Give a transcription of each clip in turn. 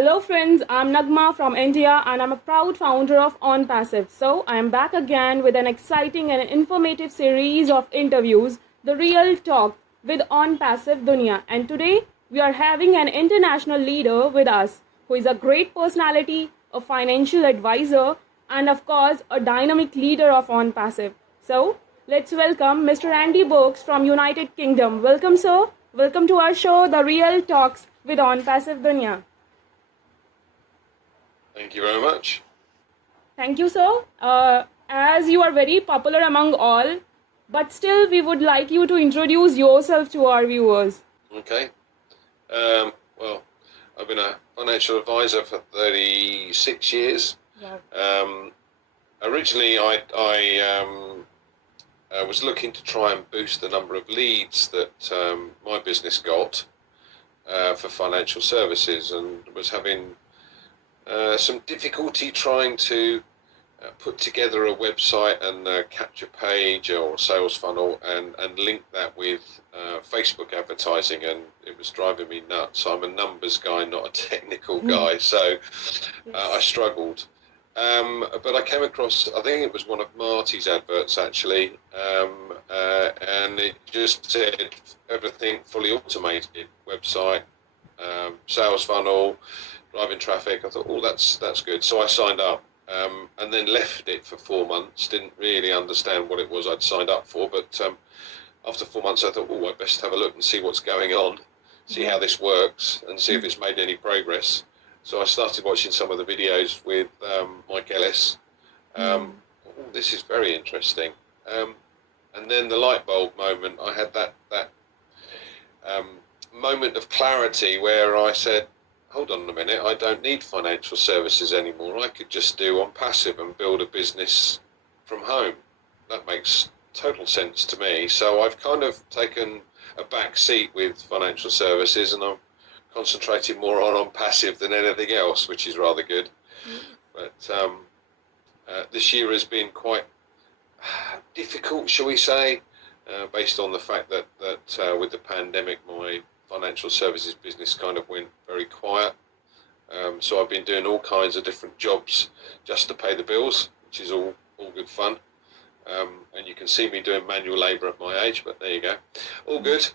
Hello friends, I'm Nagma from India and I'm a proud founder of Onpassive. So I am back again with an exciting and informative series of interviews, The Real Talk with Onpassive Dunya. And today we are having an international leader with us who is a great personality, a financial advisor, and of course a dynamic leader of Onpassive. So let's welcome Mr. Andy Burke's from United Kingdom. Welcome sir. Welcome to our show, The Real Talks with Onpassive Dunya. Thank you very much. Thank you, sir. As you are very popular among all, but still we would like you to introduce yourself to our viewers. Okay. Well, I've been a financial advisor for 36 years. Wow. Originally, I was looking to try and boost the number of leads that my business got for financial services, and was having some difficulty trying to put together a website and capture page or sales funnel and link that with Facebook advertising, and it was driving me nuts. I'm a numbers guy, not a technical guy, so I struggled. But I came across, I think it was one of Marty's adverts actually, and it just said everything fully automated, website, sales funnel, driving traffic. I thought, oh, that's good. So I signed up, and then left it for 4 months. Didn't really understand what it was I'd signed up for, but after 4 months I thought, oh, I'd best have a look and see what's going on, see how this works, and see if it's made any progress. So I started watching some of the videos with Mike Ellis. Oh, this is very interesting. And then the light bulb moment, I had that moment of clarity where I said, hold on a minute, I don't need financial services anymore. I could just do Onpassive and build a business from home. That makes total sense to me. So I've kind of taken a back seat with financial services, and I'm concentrating more on Onpassive than anything else, which is rather good. But this year has been quite difficult, shall we say, based on the fact that with the pandemic, my financial services business kind of went very quiet. So I've been doing all kinds of different jobs just to pay the bills, which is all good fun. And you can see me doing manual labour at my age, but there you go. All good.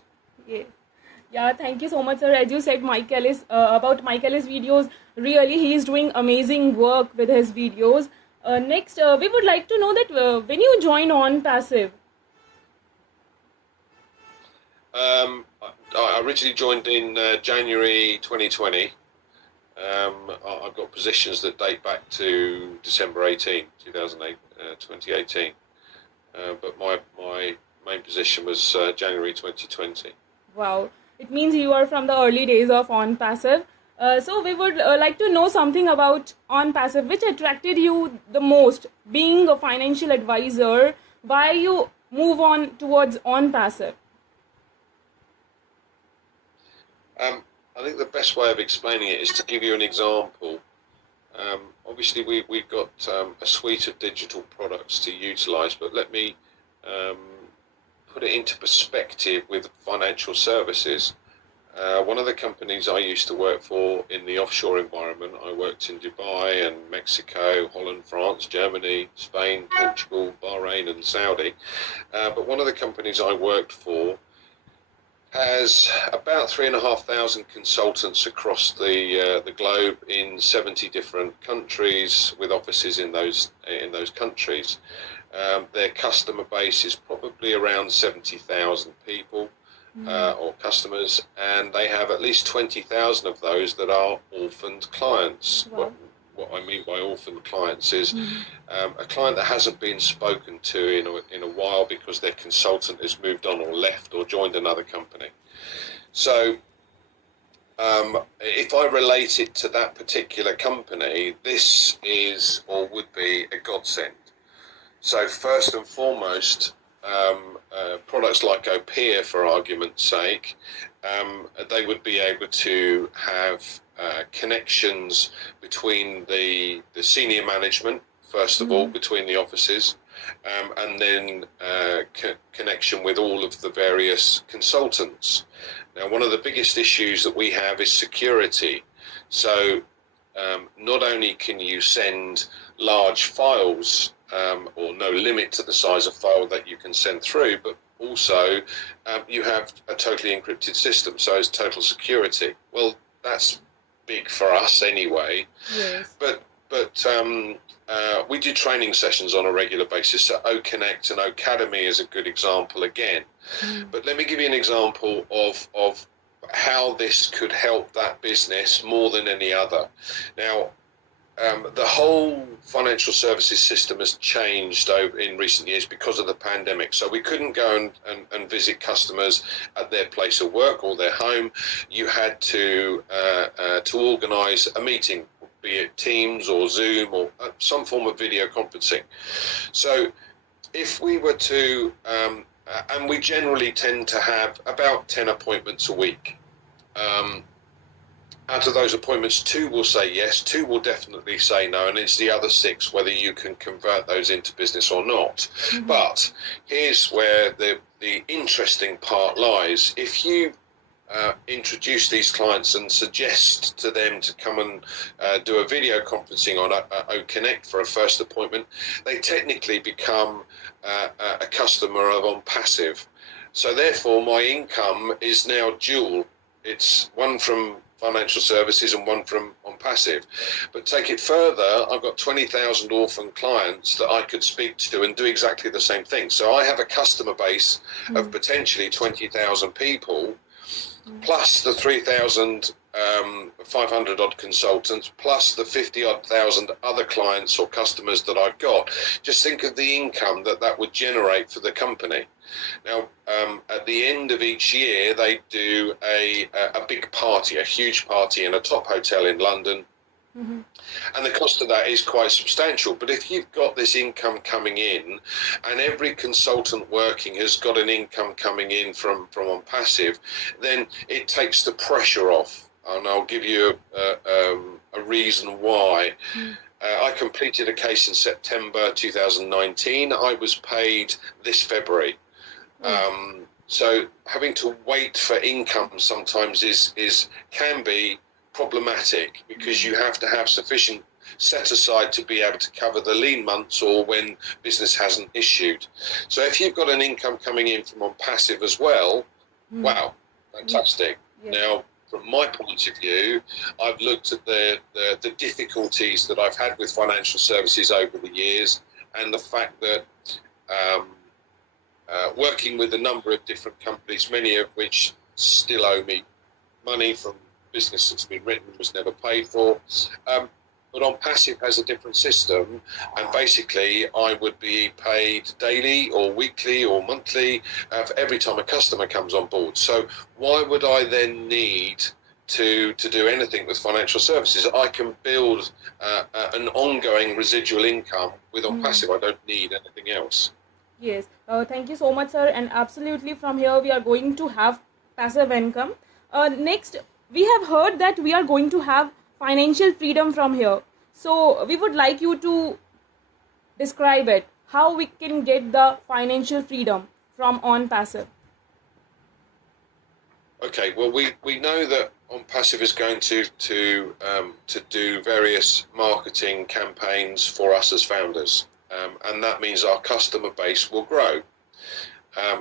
Yeah, thank you so much, sir. As you said, Mike Ellis, about Mike Ellis videos, really he is doing amazing work with his videos. Next, we would like to know that when you join Onpassive. I originally joined in January 2020. I've got positions that date back to December 2018. But my main position was January 2020. Wow, it means you are from the early days of Onpassive. So we would like to know something about Onpassive. Which attracted you the most? Being a financial advisor, why you move on towards Onpassive? I think the best way of explaining it is to give you an example. Obviously, we've got a suite of digital products to utilise, but let me put it into perspective with financial services. One of the companies I used to work for in the offshore environment, I worked in Dubai and Mexico, Holland, France, Germany, Spain, Portugal, Bahrain and Saudi. But one of the companies I worked for has about 3,500 consultants across the globe in 70 different countries, with offices in those countries. Their customer base is probably around 70,000 people or customers, and they have at least 20,000 of those that are orphaned clients. Wow. What I mean by orphaned clients is a client that hasn't been spoken to in a while because their consultant has moved on or left or joined another company. So if I relate it to that particular company, this is or would be a godsend. So first and foremost, products like Opia, for argument's sake, they would be able to have connections between the senior management, first of all, between the offices, and then connection with all of the various consultants. Now, one of the biggest issues that we have is security. So not only can you send large files or no limit to the size of file that you can send through, but also you have a totally encrypted system, so it's total security. Well, that's big for us anyway. Yes. But we do training sessions on a regular basis. So OConnect and Academy is a good example again. But let me give you an example of how this could help that business more than any other. Now, the whole financial services system has changed over in recent years because of the pandemic. So we couldn't go and visit customers at their place of work or their home. You had to organise a meeting, be it Teams or Zoom or some form of video conferencing. So if we were to, and we generally tend to have about 10 appointments a week. Out of those appointments, 2 will say yes, 2 will definitely say no, and it's the other 6 whether you can convert those into business or not. But here's where the interesting part lies. If you introduce these clients and suggest to them to come and do a video conferencing on OConnect for a first appointment, they technically become a customer of Onpassive. So therefore, my income is now dual. It's one from financial services and one from Onpassive. But take it further, I've got 20,000 orphan clients that I could speak to and do exactly the same thing. So I have a customer base of potentially 20,000 people, plus the 3,500 odd consultants, plus the 50 odd thousand other clients or customers that I've got. Just think of the income that would generate for the company. Now, at the end of each year, they do a big party, a huge party in a top hotel in London. And the cost of that is quite substantial. But if you've got this income coming in, and every consultant working has got an income coming in from Onpassive, then it takes the pressure off. And I'll give you a reason why. I completed a case in September 2019. I was paid this February. So having to wait for income sometimes can be problematic, because you have to have sufficient set aside to be able to cover the lean months or when business hasn't issued. So if you've got an income coming in from Onpassive as well, wow, fantastic. Now, from my point of view, I've looked at the difficulties that I've had with financial services over the years, and the fact that working with a number of different companies, many of which still owe me money from business that's been written and was never paid for. But Onpassive has a different system, and basically I would be paid daily or weekly or monthly for every time a customer comes on board. So why would I then need to do anything with financial services? I can build an ongoing residual income with Onpassive. I don't need anything else. Yes, thank you so much, sir. And absolutely, from here we are going to have passive income. Next, we have heard that we are going to have financial freedom from here. So we would like you to describe it, how we can get the financial freedom from Onpassive. Okay, well, we know that Onpassive is going to do various marketing campaigns for us as founders. And that means our customer base will grow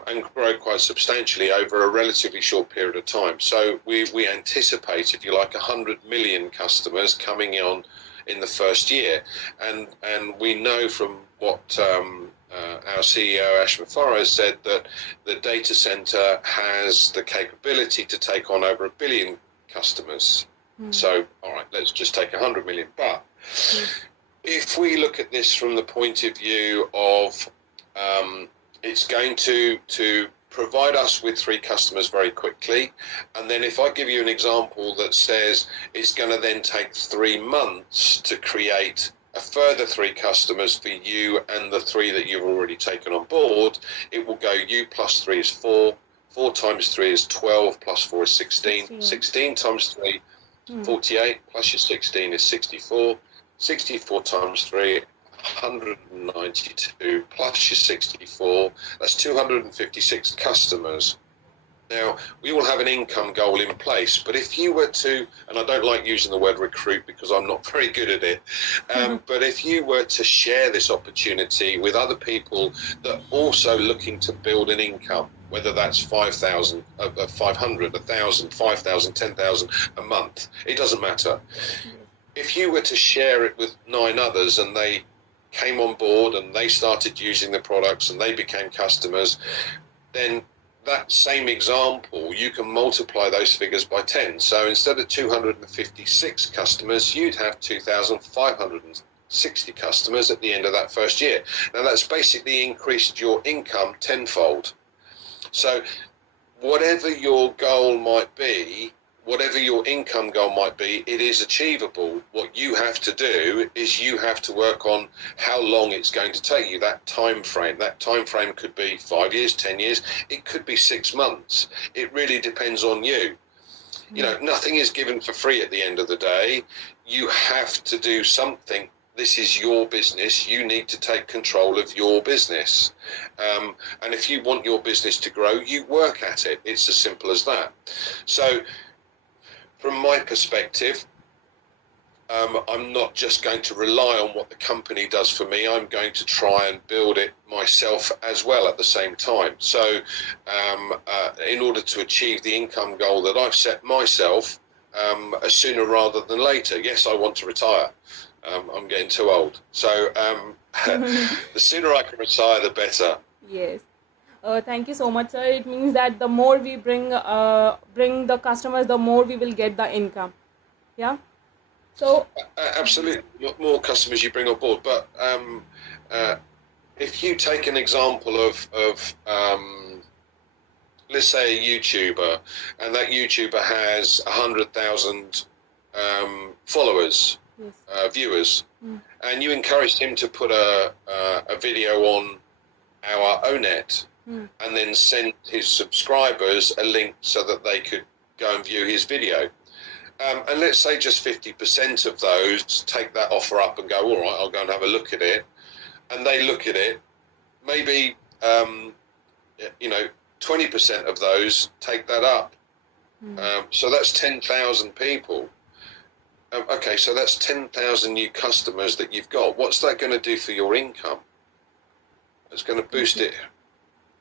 and grow quite substantially over a relatively short period of time. So we anticipate, if you like, 100 million customers coming on in the first year. And we know from what our CEO, Ash Mafara, has said, that the data center has the capability to take on over 1 billion customers. So, all right, let's just take 100 million. But if we look at this from the point of view of it's going to provide us with 3 customers very quickly, and then if I give you an example that says it's going to then take 3 months to create a further 3 customers for you and the 3 that you've already taken on board, it will go you plus 3 is 4, 4 times 3 is 12, plus 4 is 16, 16 times 3, 48, plus your 16 is 64, 64 times 3, 192, plus your 64, that's 256 customers. Now, we all have an income goal in place, but if you were to, and I don't like using the word recruit because I'm not very good at it, but if you were to share this opportunity with other people that are also looking to build an income, whether that's 5,000, 500, 1,000, 5,000, 10,000 a month, it doesn't matter. If you were to share it with 9 others and they came on board and they started using the products and they became customers, then that same example, you can multiply those figures by 10. So instead of 256 customers, you'd have 2,560 customers at the end of that first year. Now that's basically increased your income tenfold. So whatever your goal might be, whatever your income goal might be, it is achievable. What you have to do is you have to work on how long it's going to take you, that time frame. That time frame could be 5 years, 10 years, it could be 6 months. It really depends on you. You know, nothing is given for free at the end of the day. You have to do something. This is your business. You need to take control of your business. And if you want your business to grow, you work at it. It's as simple as that. So from my perspective, I'm not just going to rely on what the company does for me. I'm going to try and build it myself as well at the same time. So in order to achieve the income goal that I've set myself, sooner rather than later. Yes, I want to retire. I'm getting too old. So the sooner I can retire, the better. Yes. Thank you so much, sir. It means that the more we bring the customers, the more we will get the income. Yeah. So absolutely, more customers you bring on board. But if you take an example of let's say a YouTuber, and that YouTuber has 100,000 followers, yes. Viewers, and you encouraged him to put a video on our ONET. And then send his subscribers a link so that they could go and view his video. And let's say just 50% of those take that offer up and go, all right, I'll go and have a look at it. And they look at it. Maybe, 20% of those take that up. So that's 10,000 people. Okay, so that's 10,000 new customers that you've got. What's that going to do for your income? It's going to boost it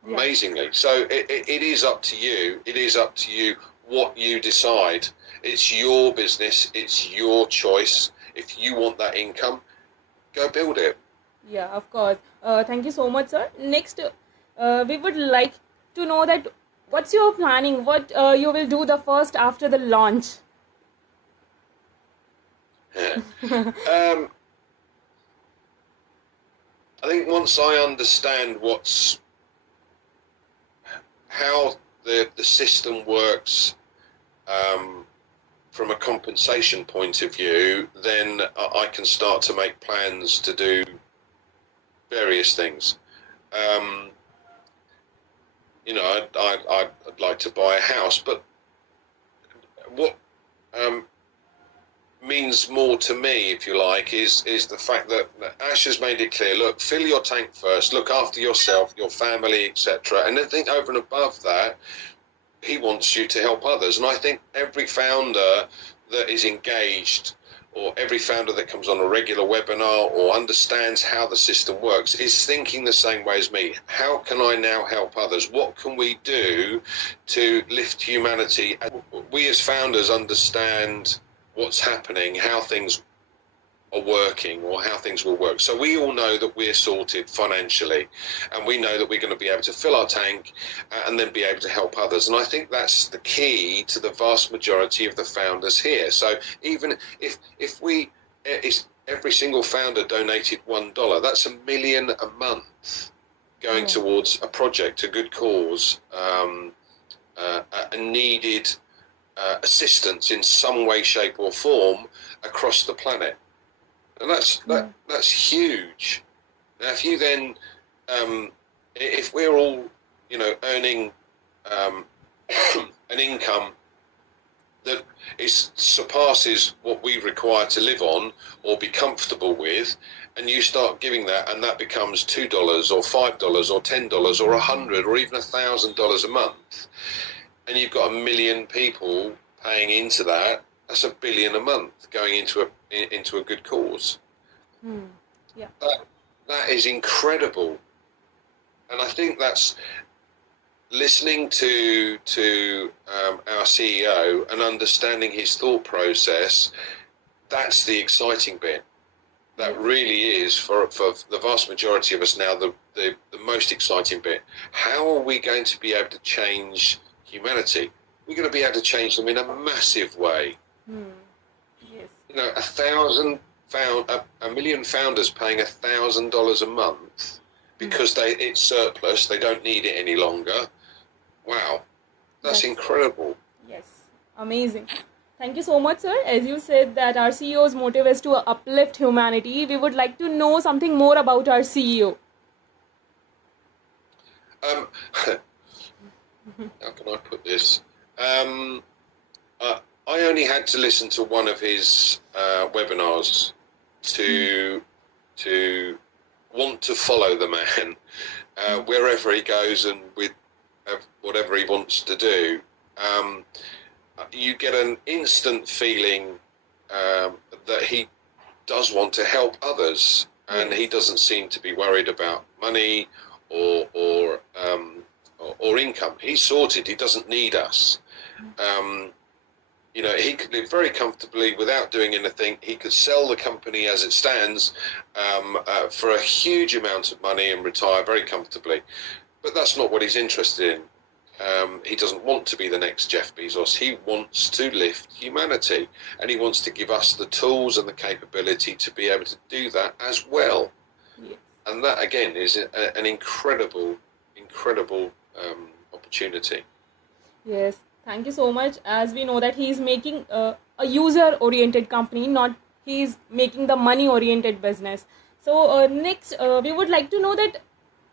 amazingly. So it is up to you. It is up to you what you decide. It's your business. It's your choice. If you want that income, go build it. Yeah, of course. Thank you so much, sir. Next, we would like to know that what's your planning? What you will do the first after the launch? I think once I understand how the system works from a compensation point of view, then I can start to make plans to do various things. I'd like to buy a house, but what means more to me, if you like, is the fact that Ash has made it clear, look, fill your tank first, look after yourself, your family, etc. And I think over and above that, he wants you to help others. And I think every founder that is engaged, or every founder that comes on a regular webinar or understands how the system works, is thinking the same way as me. How can I now help others? What can we do to lift humanity? We as founders understand what's happening, how things are working, or how things will work. So we all know that we're sorted financially, and we know that we're going to be able to fill our tank and then be able to help others. And I think that's the key to the vast majority of the founders here. So even if every single founder donated $1, that's $1 million a month going towards a project, a good cause, a needed assistance in some way, shape or form across the planet. And that's huge. Now, if you then, if we're all, earning an income that surpasses what we require to live on or be comfortable with, and you start giving that, and that becomes $2 or $5 or $10 or $100 or even $1,000 a month, and you've got 1 million people paying into that, that's $1 billion a month going into a good cause. Yeah. That is incredible, and I think that's listening to our CEO and understanding his thought process. That's the exciting bit. That really is for the vast majority of us now the most exciting bit. How are we going to be able to change humanity? We're going to be able to change them in a massive way. Yes. You know, 1 million founders paying $1,000 a month because it's surplus, they don't need it any longer. Wow, that's incredible. Yes, amazing. Thank you so much, sir. As you said that our CEO's motive is to uplift humanity, we would like to know something more about our CEO. How can I put this? I only had to listen to one of his webinars to want to follow the man wherever he goes and with whatever he wants to do. You get an instant feeling that he does want to help others, and he doesn't seem to be worried about money or income. He's sorted. He doesn't need us. You know, he could live very comfortably without doing anything. He could sell the company as it stands for a huge amount of money and retire very comfortably. But that's not what he's interested in. He doesn't want to be the next Jeff Bezos. He wants to lift humanity, and he wants to give us the tools and the capability to be able to do that as well. Yeah. And that, again, is an incredible opportunity. Yes, thank you so much. As we know that he is making a user-oriented company, not he is making the money-oriented business. So next, we would like to know that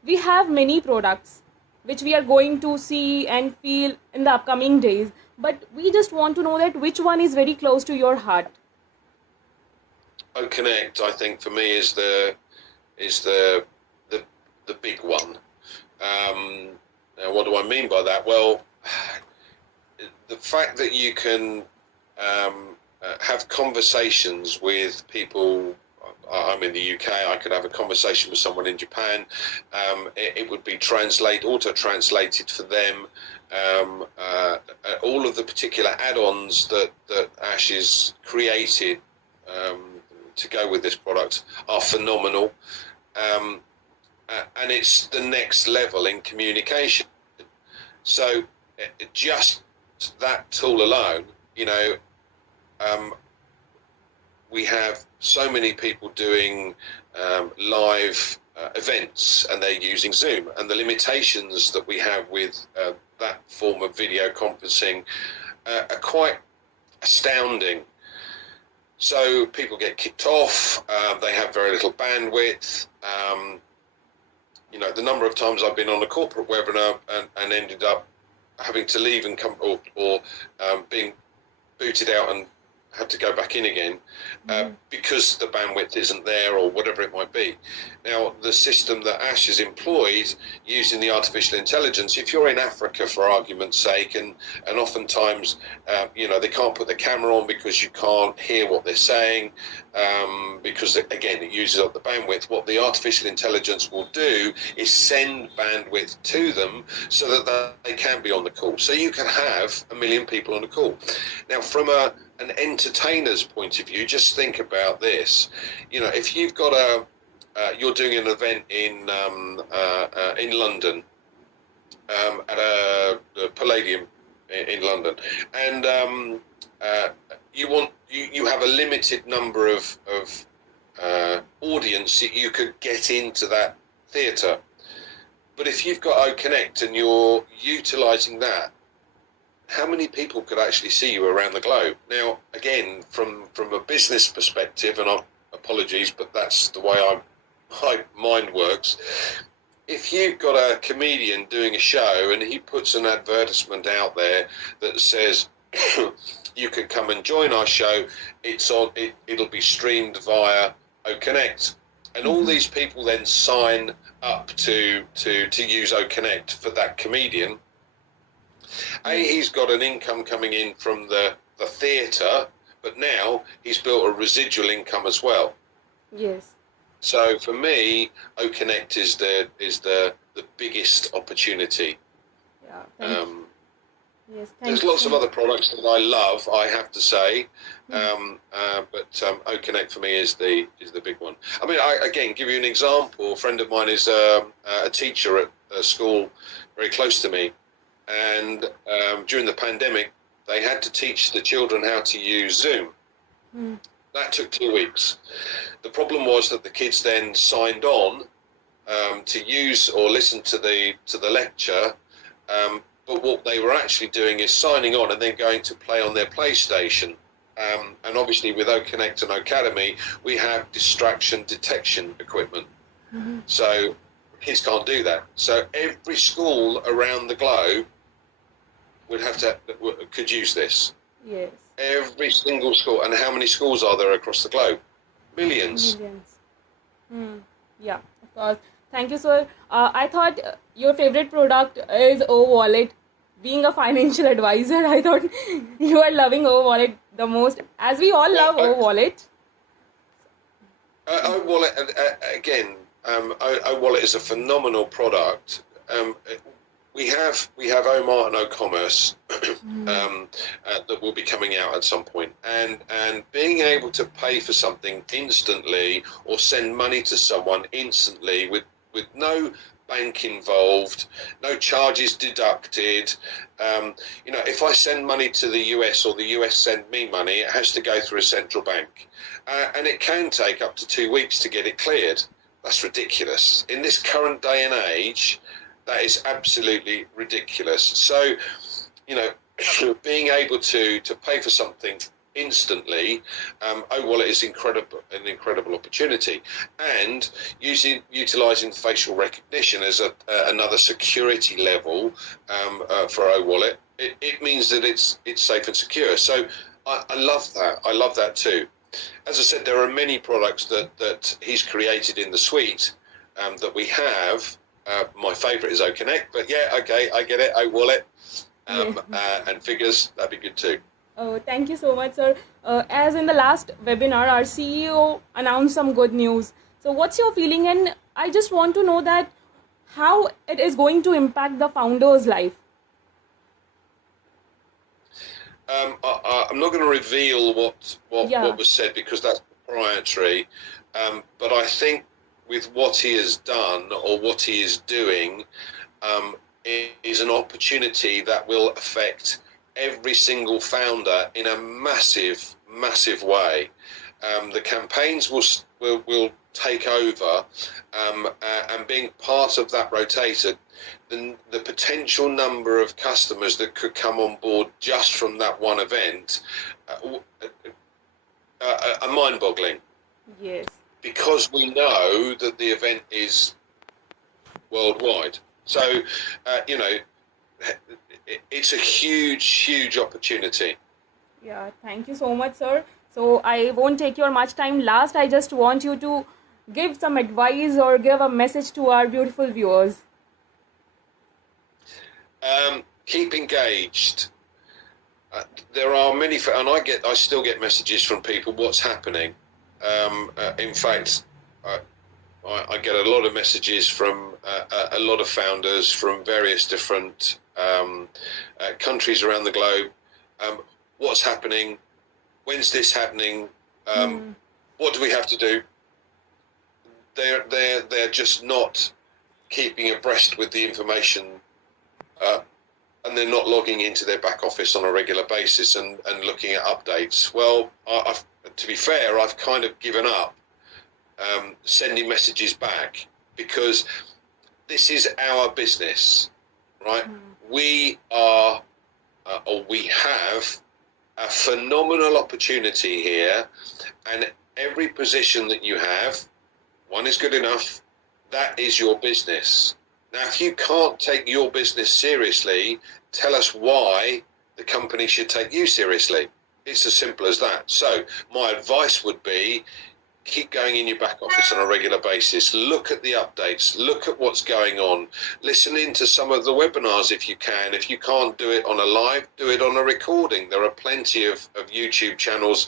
we have many products which we are going to see and feel in the upcoming days, but we just want to know that which one is very close to your heart. Connect, I think, for me is the big one. Now, what do I mean by that? Well, the fact that you can have conversations with people. I'm in the UK. I could have a conversation with someone in Japan. It would be auto-translated for them. All of the particular add-ons that Ash has created to go with this product are phenomenal. And it's the next level in communication. So just that tool alone, you know, we have so many people doing live events, and they're using Zoom, and the limitations that we have with that form of video conferencing are quite astounding. So people get kicked off, they have very little bandwidth. You know, the number of times I've been on a corporate webinar and ended up having to leave and come or being booted out and had to go back in again because the bandwidth isn't there or whatever it might be. Now, the system that Ash has employed using the artificial intelligence, if you're in Africa, for argument's sake, and oftentimes, you know, they can't put the camera on because you can't hear what they're saying because, again, it uses up the bandwidth. What the artificial intelligence will do is send bandwidth to them so that they can be on the call. So you can have 1 million people on a call. Now, from an entertainer's point of view, just think about this. You know, if you've got you're doing an event in London at a Palladium in London, and you have a limited number of audience that you could get into that theatre. But if you've got OConnect and you're utilising that, how many people could actually see you around the globe? Now, again, from a business perspective, and apologies, but that's the way my mind works. If you've got a comedian doing a show and he puts an advertisement out there that says you can come and join our show, it'll be streamed via OConnect, and all these people then sign up to use OConnect for that comedian. He's got an income coming in from the theatre, but now he's built a residual income as well. Yes. So for me, OConnect is the biggest opportunity. Yeah. Thank you. Yes. Thank There's you lots so of much. other products that I love, I have to say, but OConnect for me is the big one. I mean, again, give you an example. A friend of mine is a teacher at a school very close to me, and during the pandemic, they had to teach the children how to use Zoom. That took 2 weeks. The problem was that the kids then signed on to use or listen to the lecture. But what they were actually doing is signing on and then going to play on their PlayStation. And obviously with OConnect and Academy, we have distraction detection equipment. So kids can't do that. So every school around the globe could use this. Yes. Every single school. And how many schools are there across the globe? Millions. Millions. Yeah, of course. Thank you, sir. I thought your favorite product is O Wallet. Being a financial advisor, I thought you are loving O Wallet the most, as we all love O Wallet. O Wallet again. O Wallet is a phenomenal product. We have Omart and O-commerce that will be coming out at some point, and being able to pay for something instantly or send money to someone instantly with no bank involved, no charges deducted. If I send money to the US or the US send me money, it has to go through a central bank, and it can take up to 2 weeks to get it cleared. That's ridiculous. In this current day and age, that is absolutely ridiculous. So, being able to pay for something instantly, O-Wallet is an incredible opportunity, and utilizing facial recognition as another security level for O-Wallet, it means that it's safe and secure. So I love that. I love that too. As I said, there are many products that he's created in the suite that we have. My favourite is OConnect, but yeah, okay, I get it. O-Wallet and figures, that'd be good too. Oh, thank you so much, sir. As in the last webinar, our CEO announced some good news. So what's your feeling? And I just want to know that how it is going to impact the founder's life. I'm not going to reveal what was said because that's proprietary. But I think with what he has done or what he is doing, it is an opportunity that will affect every single founder in a massive, massive way. The campaigns will take over, and being part of that rotator, the potential number of customers that could come on board just from that one event are mind-boggling. Yes. Because we know that the event is worldwide. So, it's a huge, huge opportunity. Yeah, thank you so much, sir. So I won't take your much time. Last, I just want you to give some advice or give a message to our beautiful viewers. Keep engaged. There are many, and I still get messages from people. What's happening? In fact, I get a lot of messages from a lot of founders from various different countries around the globe. What's happening? When's this happening? What do we have to do? They're just not keeping abreast with the information, and they're not logging into their back office on a regular basis and looking at updates. Well, to be fair, I've kind of given up sending messages back because this is our business, right? We are, or we have a phenomenal opportunity here, and every position that you have, one is good enough, that is your business. Now, if you can't take your business seriously, tell us why the company should take you seriously. It's as simple as that. So my advice would be, keep going in your back office on a regular basis. Look at the updates. Look at what's going on. Listen into some of the webinars if you can. If you can't do it on a live, do it on a recording. There are plenty of YouTube channels.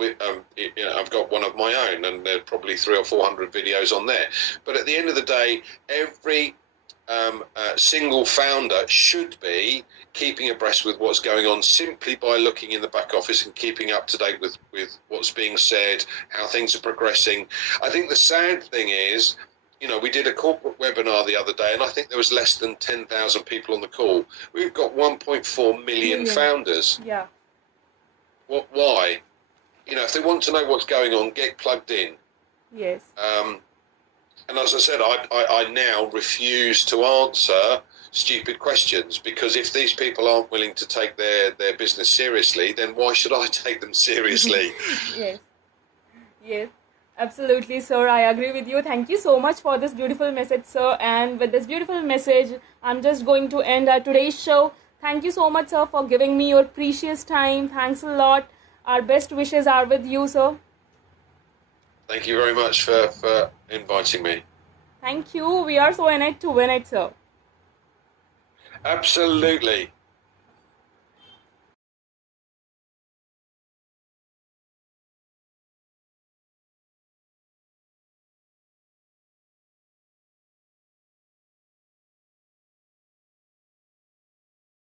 I've got one of my own, and there are probably 300 or 400 videos on there. But at the end of the day, every single founder should be keeping abreast with what's going on simply by looking in the back office and keeping up to date with what's being said, how things are progressing. I think the sad thing is, we did a corporate webinar the other day, and I think there was less than 10,000 people on the call. We've got 1.4 million founders. Yeah. Why? If they want to know what's going on, get plugged in. Yes. And as I said, I now refuse to answer stupid questions, because if these people aren't willing to take their business seriously, then why should I take them seriously? Yes, absolutely, sir. I agree with you. Thank you so much for this beautiful message, sir. And with this beautiful message, I'm just going to end our today's show. Thank you so much, sir, for giving me your precious time. Thanks a lot. Our best wishes are with you, sir. Thank you very much for inviting me. Thank you. We are so in it to win it, sir. Absolutely.